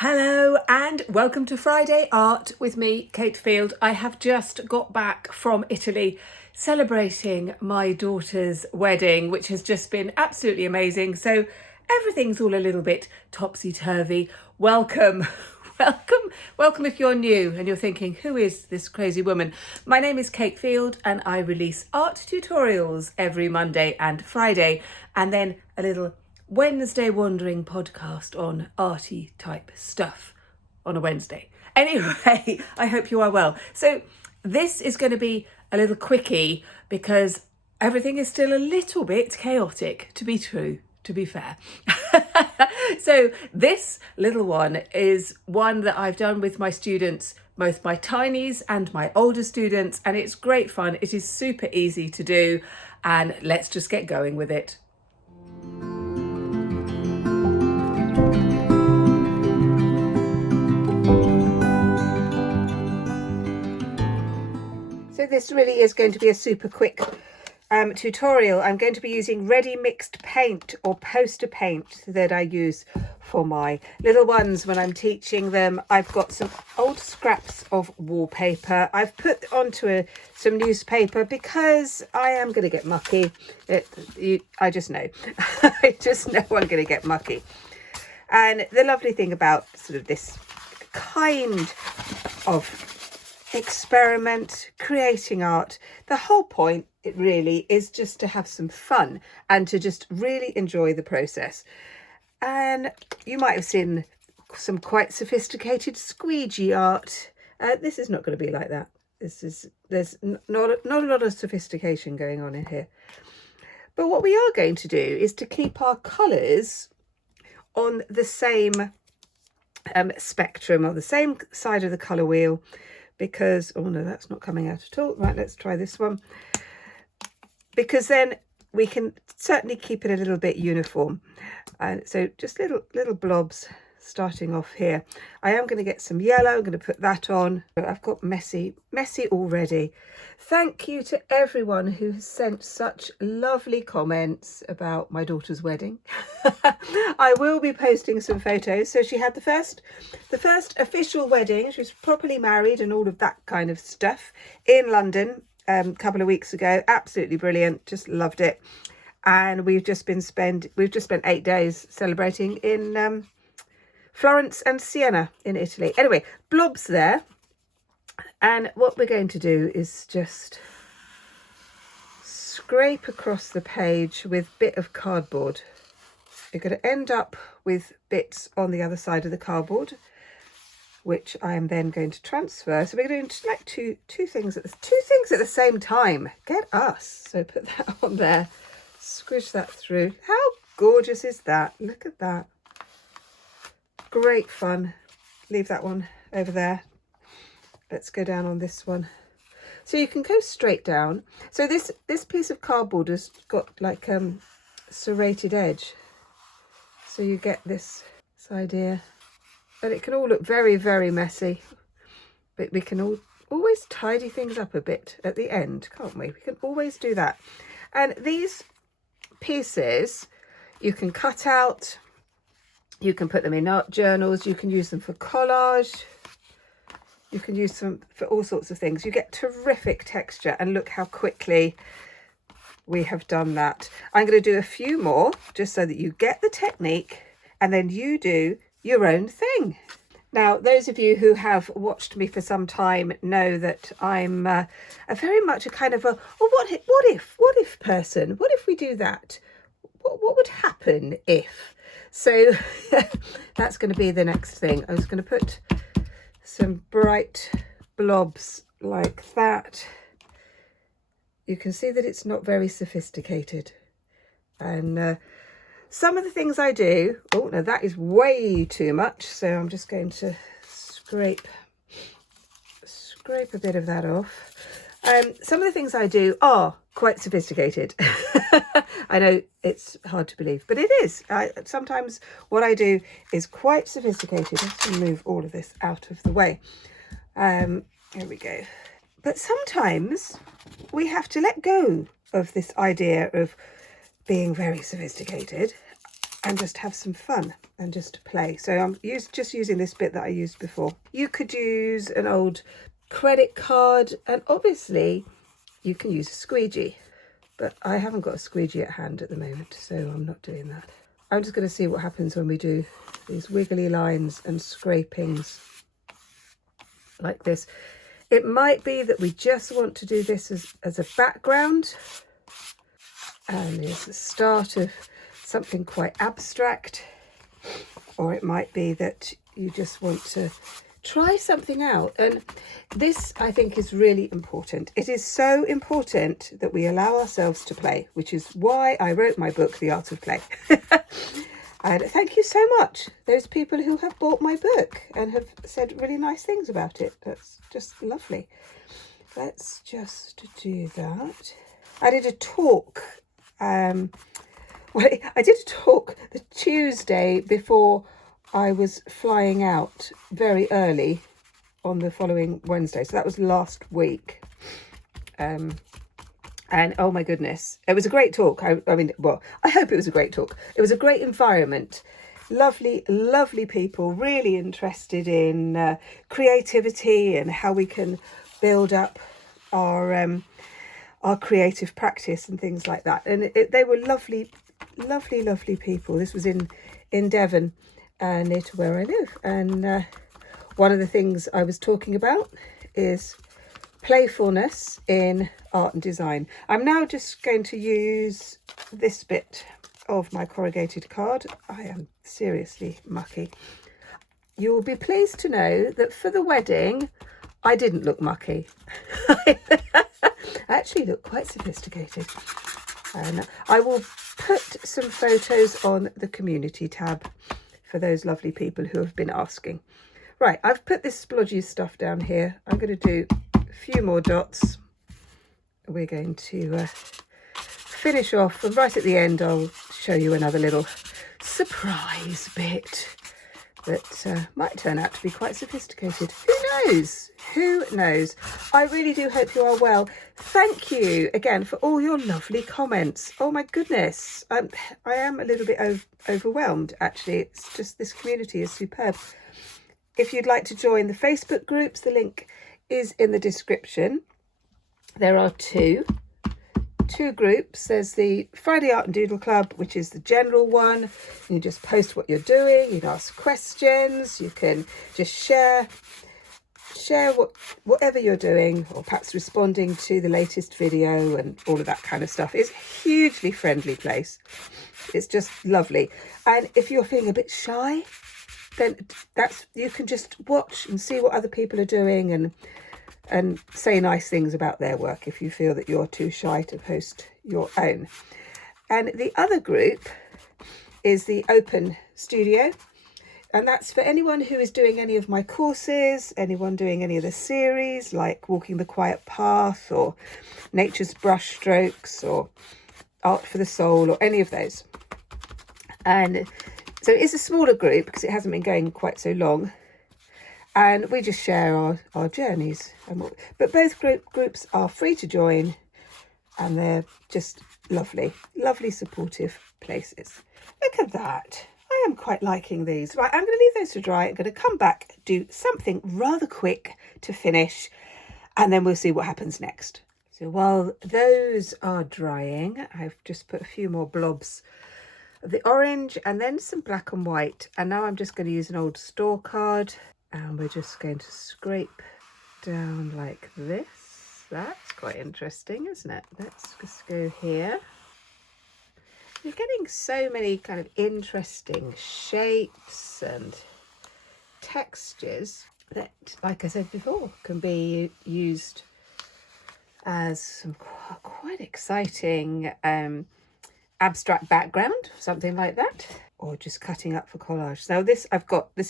Hello and welcome to Friday Art with me, Kate Field. I have just got back from Italy celebrating my daughter's wedding, which has just been absolutely amazing. So everything's all a little bit topsy-turvy. Welcome. Welcome if you're new and you're thinking, who is this crazy woman? My name is Kate Field and I release art tutorials every Monday and Friday, and then a little Wednesday wandering podcast on arty type stuff on a Wednesday. Anyway, I hope you are well. So this is going to be a little quickie because everything is still a little bit chaotic, to be fair. So this little one is one that I've done with my students, both my tinies and my older students, and it's great fun. It is super easy to do, and let's just get going with it. So this really is going to be a super quick tutorial. I'm going to be using ready mixed paint or poster paint that I use for my little ones when I'm teaching them. I've got some old scraps of wallpaper. I've put onto some newspaper because I am going to get mucky. I just know. I just know I'm going to get mucky. And the lovely thing about sort of this kind of experiment, creating art, the whole point, it really is just to have some fun and to just really enjoy the process. And you might have seen some quite sophisticated squeegee art. This is not going to be like that. There's not a lot of sophistication going on in here. But what we are going to do is to keep our colours on the same spectrum, on the same side of the colour wheel, because, oh no, that's not coming out at all. Right, let's try this one. Because then we can certainly keep it a little bit uniform. And so just little blobs starting off here. I am going to get some yellow. I'm going to put that on. I've got messy already. Thank you to everyone who has sent such lovely comments about my daughter's wedding. I will be posting some photos. So she had the first official wedding. She was properly married and all of that kind of stuff in London a couple of weeks ago. Absolutely brilliant. Just loved it. And we've just spent 8 days celebrating in Florence and Siena in Italy. Anyway, blobs there. And what we're going to do is just scrape across the page with a bit of cardboard. You're going to end up with bits on the other side of the cardboard, which I am then going to transfer. So we're doing like two things at the same time. Get us. So put that on there, squish that through. How gorgeous is that? Look at that. Great fun. Leave that one over there. Let's go down on this one. So you can go straight down. So this piece of cardboard has got like serrated edge. So you get this idea. And it can all look very, very messy. But we can always tidy things up a bit at the end, can't we? We can always do that. And these pieces you can cut out. You can put them in art journals. You can use them for collage. You can use them for all sorts of things. You get terrific texture, and look how quickly we have done that. I'm going to do a few more just so that you get the technique and then you do your own thing. Now, those of you who have watched me for some time know that I'm a very much a kind of a, well, what if person? What if we do that? What would happen if? So that's going to be the next thing. I was going to put some bright blobs like that. You can see that it's not very sophisticated. And some of the things I do, oh no, that is way too much. So I'm just going to scrape a bit of that off. Some of the things I do are quite sophisticated. I know it's hard to believe, but it is. Sometimes what I do is quite sophisticated. Let's move all of this out of the way. Here we go. But sometimes we have to let go of this idea of being very sophisticated and just have some fun and just play. So I'm just using this bit that I used before. You could use an old credit card, and obviously you can use a squeegee, but I haven't got a squeegee at hand at the moment, so I'm not doing that. I'm just going to see what happens when we do these wiggly lines and scrapings like this. It might be that we just want to do this as a background, and it's the start of something quite abstract, or it might be that you just want to try something out. And this, I think, is really important. It is so important that we allow ourselves to play, which is why I wrote my book, The Art of Play. And thank you so much, those people who have bought my book and have said really nice things about it. That's just lovely. Let's just do that. I did a talk. Well, I did a talk the Tuesday before I was flying out very early on the following Wednesday. So that was last week. And oh my goodness, it was a great talk. I mean, well, I hope it was a great talk. It was a great environment. Lovely, lovely people, really interested in creativity and how we can build up our creative practice and things like that. And they were lovely, lovely, lovely people. This was in Devon, near to where I live. And one of the things I was talking about is playfulness in art and design. I'm now just going to use this bit of my corrugated card. I am seriously mucky. You will be pleased to know that for the wedding, I didn't look mucky. I actually look quite sophisticated. And I will put some photos on the community tab for those lovely people who have been asking. Right, I've put this splodgy stuff down here. I'm going to do a few more dots. We're going to finish off, and right at the end I'll show you another little surprise bit that might turn out to be quite sophisticated. Who knows? Who knows? I really do hope you are well. Thank you again for all your lovely comments. Oh my goodness, I am a little bit overwhelmed actually. It's just, this community is superb. If you'd like to join the Facebook groups, the link is in the description. There are two groups. There's the Friday Art and Doodle Club, which is the general one. You just post what you're doing, you can ask questions, you can just share whatever you're doing, or perhaps responding to the latest video and all of that kind of stuff. It's a hugely friendly place. It's just lovely. And if you're feeling a bit shy, then you can just watch and see what other people are doing and say nice things about their work if you feel that you're too shy to post your own. And the other group is the Open Studio, and that's for anyone who is doing any of my courses, anyone doing any of the series like Walking the Quiet Path or Nature's Brushstrokes or Art for the Soul or any of those. And so it's a smaller group because it hasn't been going quite so long. And we just share our journeys. But both groups are free to join, and they're just lovely, lovely supportive places. Look at that. I am quite liking these. Right, I'm going to leave those to dry. I'm going to come back, do something rather quick to finish, and then we'll see what happens next. So while those are drying, I've just put a few more blobs of the orange and then some black and white. And now I'm just going to use an old store card. And we're just going to scrape down like this. That's quite interesting, isn't it? Let's just go here. You're getting so many kind of interesting shapes and textures that, like I said before, can be used as some quite exciting abstract background, something like that, or just cutting up for collage. Now this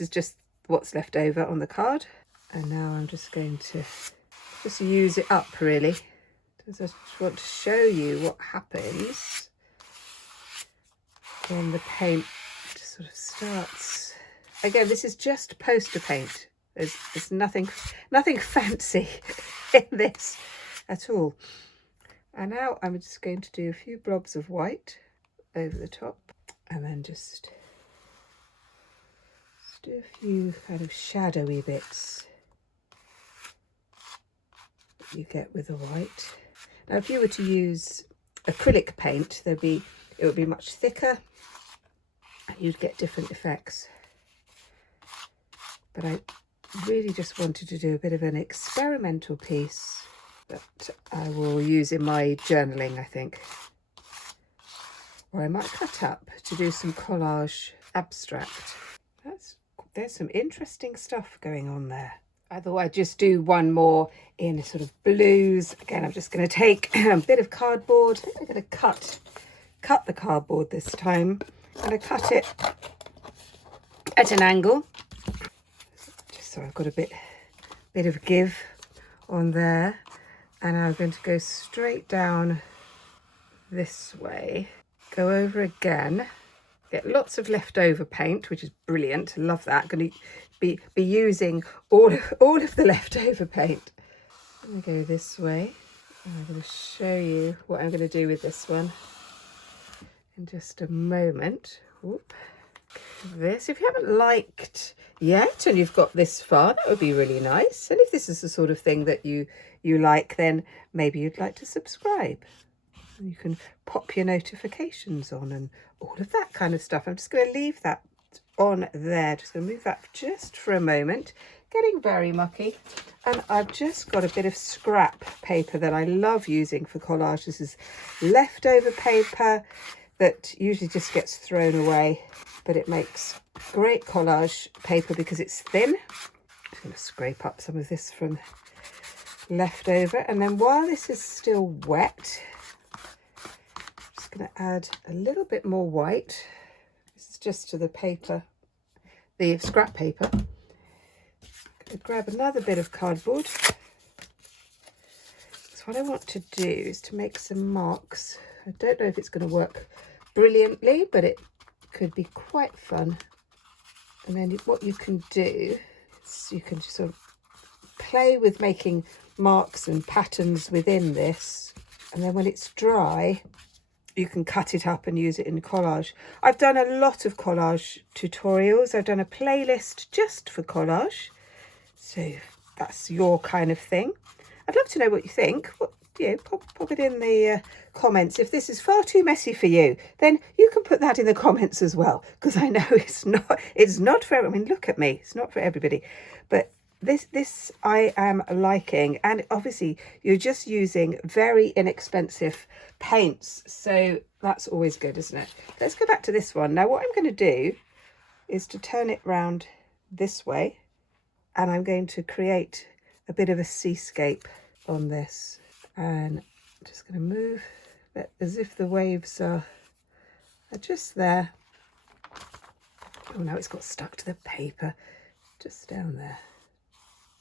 is just what's left over on the card, and now I'm just going to just use it up really, because I just want to show you what happens when the paint sort of starts. Again, this is just poster paint. There's nothing fancy in this at all. And now I'm just going to do a few blobs of white over the top. and then just do a few kind of shadowy bits that you get with the white. Now if you were to use acrylic paint, it would be much thicker and you'd get different effects. But I really just wanted to do a bit of an experimental piece that I will use in my journaling, I think. Or I might cut up to do some collage abstract. There's some interesting stuff going on there. I thought I'd just do one more in sort of blues. Again, I'm just going to take a bit of cardboard. I think I'm going to cut the cardboard this time. I'm going to cut it at an angle, just so I've got a bit of give on there. And I'm going to go straight down this way, go over again, get lots of leftover paint, which is brilliant. Love that. I'm going to be using all of the leftover paint. I'm going to go this way. I'm going to show you what I'm going to do with this one in just a moment. Whoop. This, if you haven't liked yet and you've got this far, that would be really nice. And if this is the sort of thing that you like, then maybe you'd like to subscribe. And you can pop your notifications on and all of that kind of stuff. I'm just going to leave that on there. Just going to move that just for a moment. Getting very mucky. And I've just got a bit of scrap paper that I love using for collage. This is leftover paper that usually just gets thrown away, but it makes great collage paper because it's thin. I'm just going to scrape up some of this from leftover, and then while this is still wet, I'm just going to add a little bit more white. This is just to the paper, the scrap paper. I'm going to grab another bit of cardboard. So what I want to do is to make some marks. I don't know if it's going to work brilliantly, but it could be quite fun. And then what you can do is you can just sort of play with making marks and patterns within this, and then when it's dry you can cut it up and use it in collage. I've done a lot of collage tutorials. I've done a playlist just for collage, so that's your kind of thing. I'd love to know what you think. Pop it in the comments. If this is far too messy for you, then you can put that in the comments as well, because I know it's not for, I mean, look at me, it's not for everybody, but this I am liking. And obviously you're just using very inexpensive paints, so that's always good, isn't it? Let's go back to this one. Now what I'm going to do is to turn it round this way, and I'm going to create a bit of a seascape on this. And I'm just going to move that as if the waves are just there. Oh no, it's got stuck to the paper, just down there.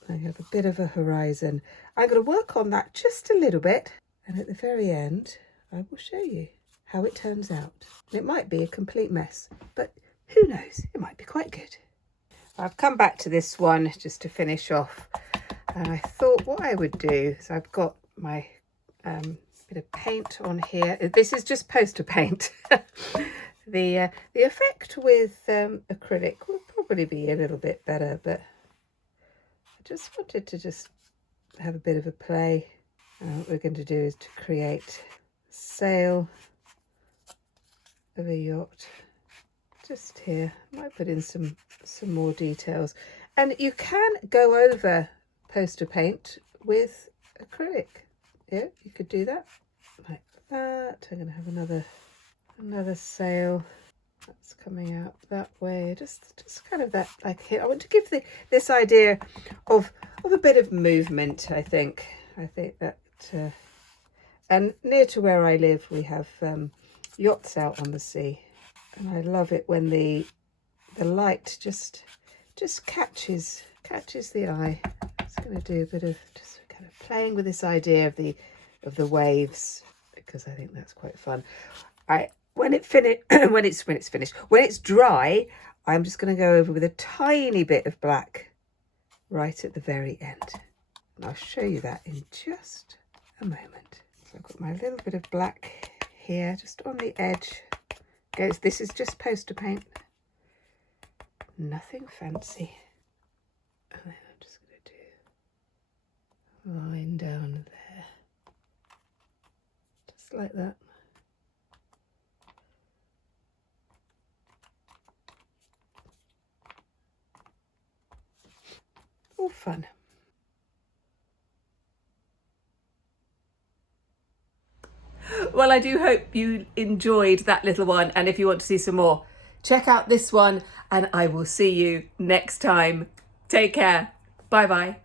I have a bit of a horizon. I'm going to work on that just a little bit, and at the very end I will show you how it turns out. It might be a complete mess, but who knows, it might be quite good. I've come back to this one just to finish off, and I thought what I would do is I've got my bit of paint on here. This is just poster paint. The effect with acrylic will probably be a little bit better, but I just wanted to just have a bit of a play. What we're going to do is to create a sail of a yacht just here. I might put in some more details, and you can go over poster paint with acrylic. Yeah, you could do that like that. I'm going to have another sail that's coming out that way. Just kind of that, like here. I want to give this idea of a bit of movement. I think that, and near to where I live, we have yachts out on the sea, and I love it when the light just catches the eye. I'm just going to do a bit of just kind of playing with this idea of the waves, because I think that's quite fun. When it's dry, I'm just going to go over with a tiny bit of black right at the very end, and I'll show you that in just a moment. So I've got my little bit of black here just on the edge Goes. This is just poster paint. Nothing fancy. And then I'm just going to do a line down there. Just like that. All fun. Well, I do hope you enjoyed that little one, and if you want to see some more, check out this one, and I will see you next time. Take care. Bye bye.